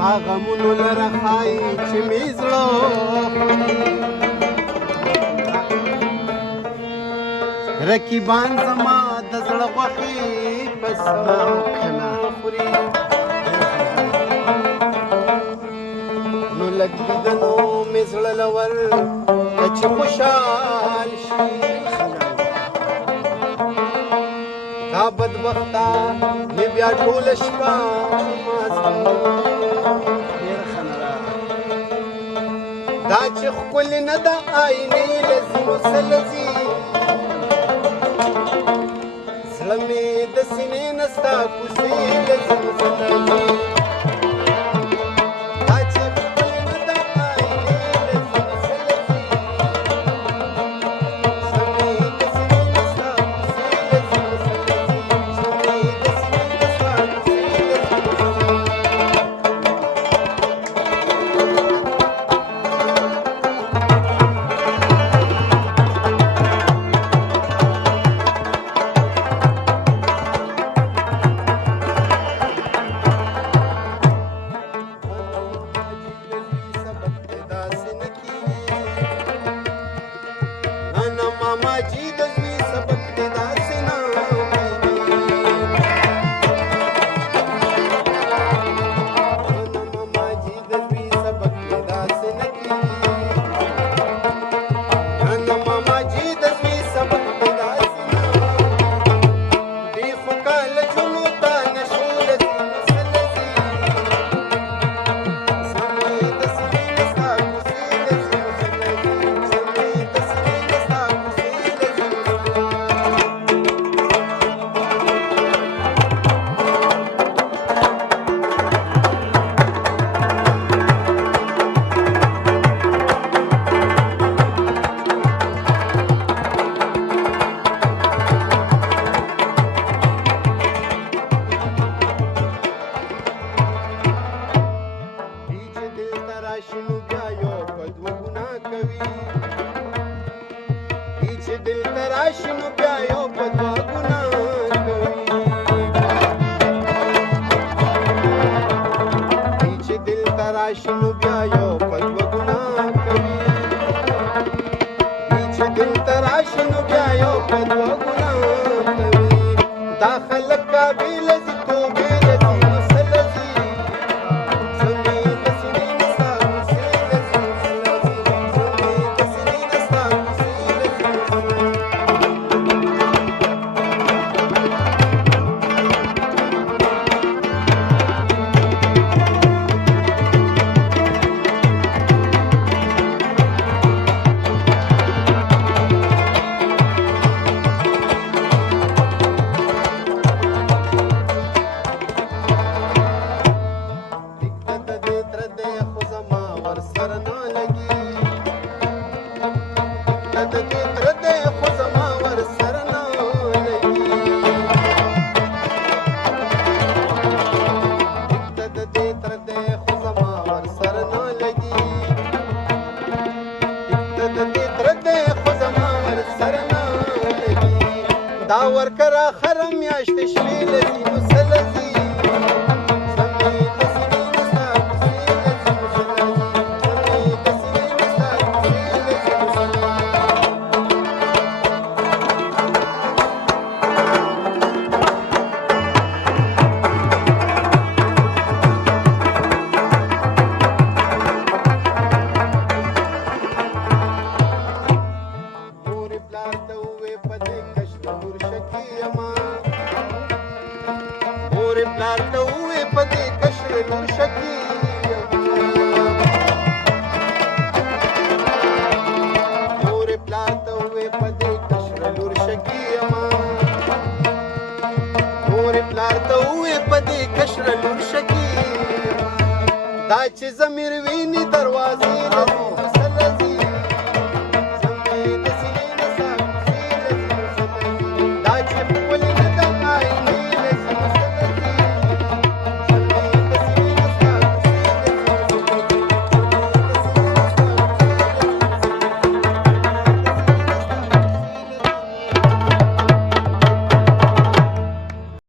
ستا غمونو لره ښایي چې مې زړه رقیبان زما د زړه غوښې په سمه خوري نو لږ دیدنو مې زړه لور چې خوشحال شي دا بدبخته مې بیا ټوله شپه دا چې ښکلې نه ده آینې له ځینو سلځي زړه مې د سینې نه ستا کوڅې له ځینو سلځي دا چې زمیر ویني دروازې